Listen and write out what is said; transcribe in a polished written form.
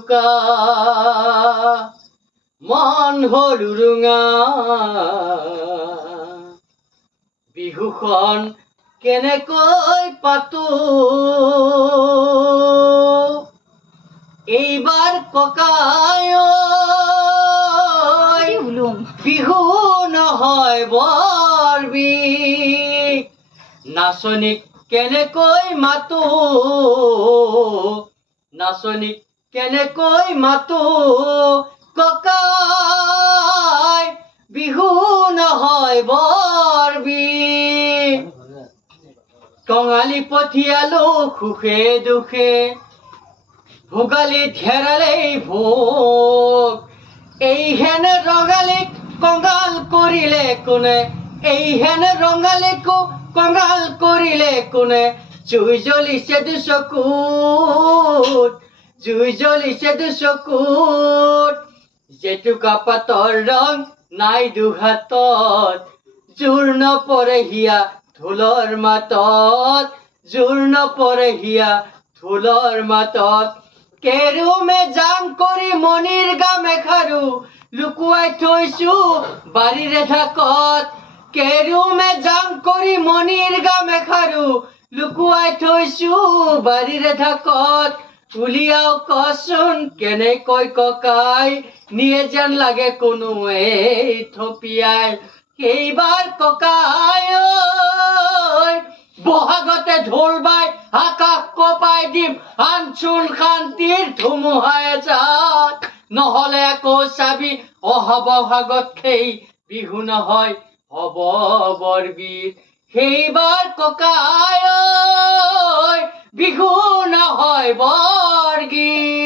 লুকা মন হল উৰুঙা বিহুখন কেনেকৈ পাতো এইবাৰ ককাই বিহু নহয় বৰ বিষ নাচনীক কেনেকৈ মাতো নাচনীক কেনেকৈ মাতো ককাই বিহু নহয় বৰ বিষ কঙালী পঠিয়ালো সুখে দুখে ভোগালী ধেৰালে ভোগ এইহেন ৰঙালীক কঙাল কৰিলে কোনে এইহেন ৰঙালীকো কঙাল কৰিলে কোনে জুই জ্বলিছে দুচকুত জুই জ্বলিছে দুচকুত জেতুকা পাতৰ ৰং নাই দুহাতত জোৰ নপৰে হিয়া ঢোলৰ মাতত জোৰ নপৰে হিয়া ঢোলৰ মাতত কেৰুমে জাম কৰি মণিৰ গামেখাৰু লুকুৱাই থৈছো বাৰীৰে ঢাকত কেৰুমে জাম কৰি মণিৰ গামেখাৰু লুকুৱাই থৈছো বাৰীৰে ঢাকত উলিয়াও কচোন কেনেকৈ ককাই নিয়ে যেন লাগে কোনোৱে থপিয়াই এইবাৰ ককাই বহাগতে ঢোল বাই আকাশ কপাই দিম আনচোন শান্তিৰ ধুমুহাই যাক নহলে আকৌ চাবি অহা বহাগত সেই বিহু নহয় হব বৰ বিষ সেইবাৰ ককাই বিহু নহয় বৰ গীত